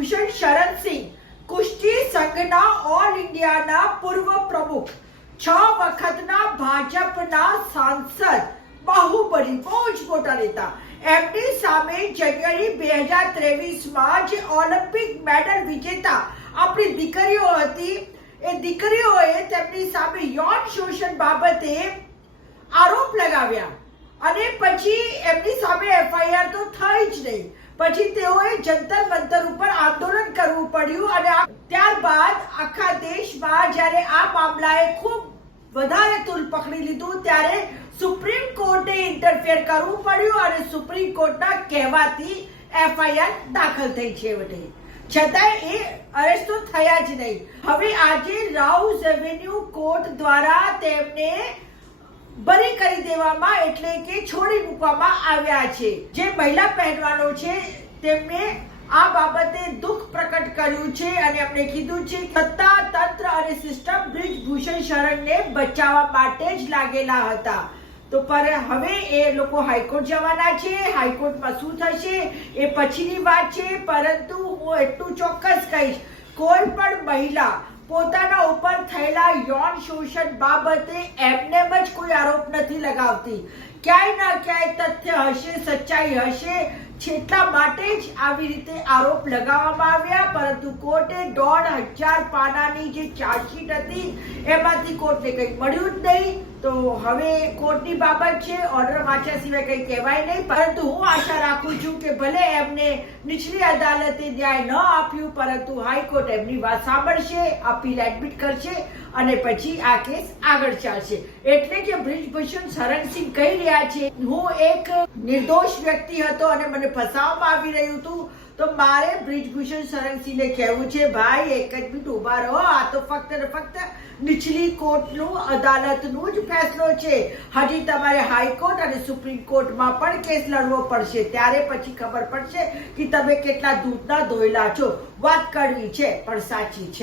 બ્રિજભૂષણ શરણ સિંહ કુસ્તી સંઘના ઓલ ઇન્ડિયાના પૂર્વ પ્રમુખ, 6 વખતના ભાજપના સાંસદ, બાહુબલી, બહુ જ મોટા નેતા, એમની સામે જાન્યુઆરી 2023માં જે ઓલિમ્પિક મેડલ વિજેતા આપણી દીકરીઓ હતી, એ દીકરીઓએ તેમની સામે યૌન શોષણ બાબતે આરોપ લગાવ્યા અને પછી એમની સામે એફઆઈઆર તો થઈ જ નહીં. પછી તેઓએ જંતર મંતર ઉપર આંદોલન કરવું પડ્યું અને ત્યારબાદ આખા દેશમાં જ્યારે આ મામલાએ ખૂબ વધારે તૂલ પકડી લીધું ત્યારે સુપ્રીમ કોર્ટે ઇન્ટરફેર કરવું પડ્યું અને સુપ્રીમ કોર્ટના કહેવાથી એફઆઈઆર દાખલ થઈ છે. છતાંય એ અરેસ્ટ તો થયા જ નહીં. હવે આજે રાઉઝ એવન્યુ કોર્ટ દ્વારા તેમને બરી કરી દેવામાં, એટલે કે છોડી મૂકવામાં આવ્યા છે. જે મહિલા પહેલવાનો છે તેમને આ બાબતે દુઃખ પ્રકટ કર્યું છે અને એમણે કીધું છે કે સત્તા, તંત્ર અને સિસ્ટમ બ્રિજભૂષણ શરણને બચાવવા માટે જ લાગેલા હતા. તો પર હવે એ લોકો હાઈકોર્ટ જવાના છે. હાઈકોર્ટમાં શું થશે એ પછીની વાત છે, પરંતુ હું એટલું ચોક્કસ કહીશ, કોઈ પણ મહિલા પોતાના ઉપર થયેલા યૌન શોષણ બાબતે એમનેમ જ કોઈ આરોપ નથી લગાવતી. ક્યાંય ના ક્યાંય તથ્ય હશે, સચ્ચાઈ હશે, એટલા માટે જ આવી રીતે આરોપ લગાવવામાં આવ્યા. પરંતુ કોર્ટે 1.5 પાનાની જે ચાર્જશીટ હતી એમાંથી કોર્ટને કંઈ મળ્યું જ નહીં. તો હવે કોર્ટની બાબત છે, ઓર્ડર વાંચ્યા સિવાય કંઈ કહેવાય નહીં. પરંતુ હું આશા રાખું છું કે ભલે એમને નીચલી અદાલતે ન્યાય ન આપ્યું, પરંતુ હાઈકોર્ટ એમની વાત સાંભળશે, અપીલ એડમિટ કરશે અને પછી આ કેસ આગળ ચાલશે. એટલે કે બ્રિજભૂષણ શરણસિંહ કહી રહ્યા છે, હું એક નિર્દોષ વ્યક્તિ હતો અને મને ફસાવવામાં આવી રહ્યું હતું. તો મારે બ્રિજભૂષણ શરણસિંહને કહેવું છે, ભાઈ એક જ મિનિટ ઉભા રહો, આ તો ફક્ત ને ફક્ત નીચલી કોર્ટનું, અદાલતનું જ ફેસલો છે. હજી તમારે હાઈકોર્ટ અને સુપ્રીમ કોર્ટમાં પણ કેસ લડવો પડશે. ત્યારે પછી ખબર પડશે કે તમે કેટલા દૂધના ધોયેલા છો. વાત કડવી છે પણ સાચી છે.